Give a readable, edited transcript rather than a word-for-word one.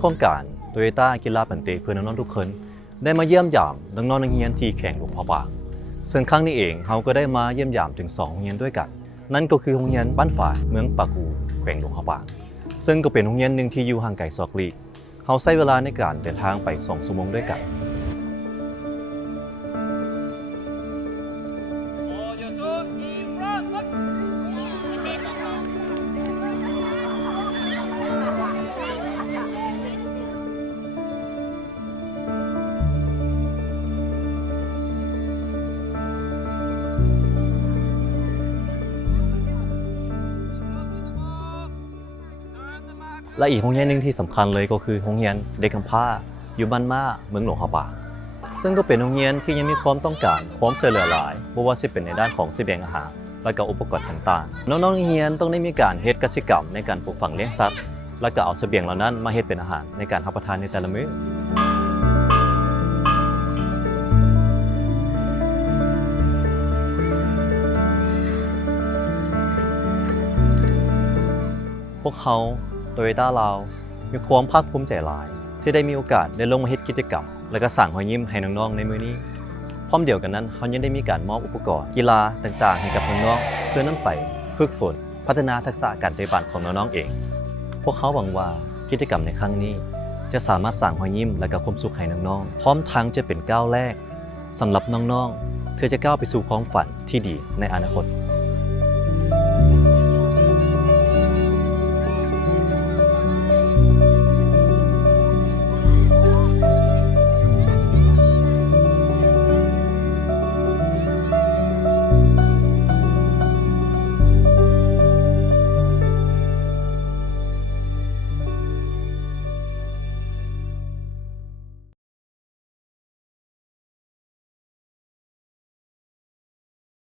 โครงการ Toyota กีฬาปันเตเพื่อน้องๆทุกคนได้มาเยี่ยมยามน้องๆนักเรียนที่แข่งหลวงพ่อบางซึ่งครั้งนี้เองเราก็ได้มาเยี่ยมยามถึง2โรงเรียนด้วยกันนั่นก็คือโรงเรียนบ้านฝายเมืองปากูแขวงหลวงพ่อบางซึ่งก็เป็นโรงเรียนหนึ่งที่อยู่ห่างไกลซอกลีกเราใช้เวลาในการเดินทางไป2 ชั่วโมงด้วยกันและอีกโรงเรียนหนึ่งที่สำคัญเลยก็คือโรงเรียนเด็กกำพร้าอยู่บ้านมาเมืองหลวงพ่อบางซึ่งก็เป็นโรงเรียนที่ยังมีความต้องการความช่วยเหลือหลายไม่ว่าจะเป็นในด้านของเสบียงอาหารและก็อุปกรณ์ต่างๆน้องๆนักเรียนต้องได้มีการเฮ็ดกิจกรรมในการปลูกฝังเลี้ยงสัตว์และก็เอาเสบียงเหล่านั้นมาเฮ็ดเป็นอาหารในการรับประทานในแต่ละมื้อพวกเขาโตโยต้าลาวมีความภาคภูมิใจหลายที่ได้มีโอกาสได้ลงมาเฮ็ดกิจกรรมและก็สร้างรอยยิ้มให้น้องๆในมื้อนี้พร้อมเดียวกันนั้นเขายังได้มีการมอบอุปกรณ์กีฬาต่างๆให้กับน้องๆเพื่อนำไปฝึกฝนพัฒนาทักษะการปฏิบัติของน้องๆเองพวกเขาหวังว่ากิจกรรมในครั้งนี้จะสามารถสร้างรอยยิ้มและก็ความสุขให้น้องๆพร้อมทั้งจะเป็นก้าวแรกสำหรับน้องๆเพื่อจะก้าวไปสู่ความฝันที่ดีในอนาคต